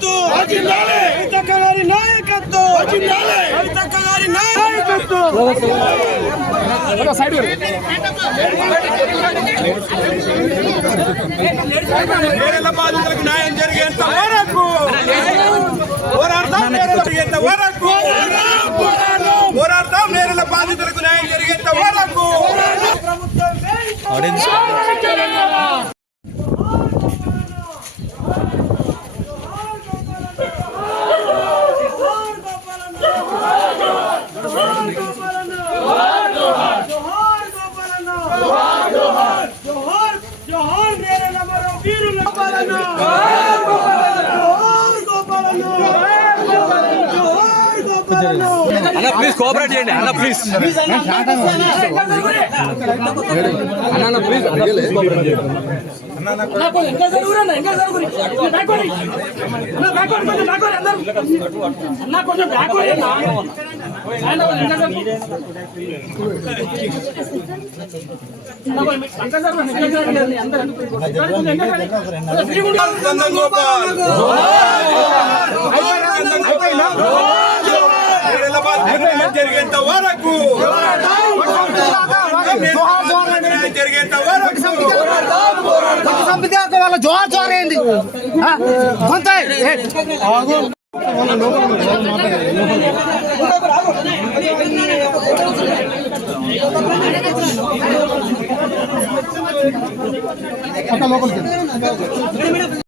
నాయకత్వం కవితక్క గారి నాయకత్వం కవితక్క గారి నాయకత్వం నేరేళ్ల బాధితులకు న్యాయం జరిగేంత వరకు పోరాడతాం. జరిగేంత వరకు పోరాడతాం. నేరేళ్ల బాధితులకు న్యాయం జరిగేంత వరకు అన్న ప్లీజ్ కోఆపరేట్ చేయండి అన్న ప్లీజ్ అన్న ప్లీజ్ కోఆపరేట్ చేయండి జరిగేంత వరకు జరిగేంత వరకు వాళ్ళ జోహార్ జోహార్ అయింది కొంత లోపలికి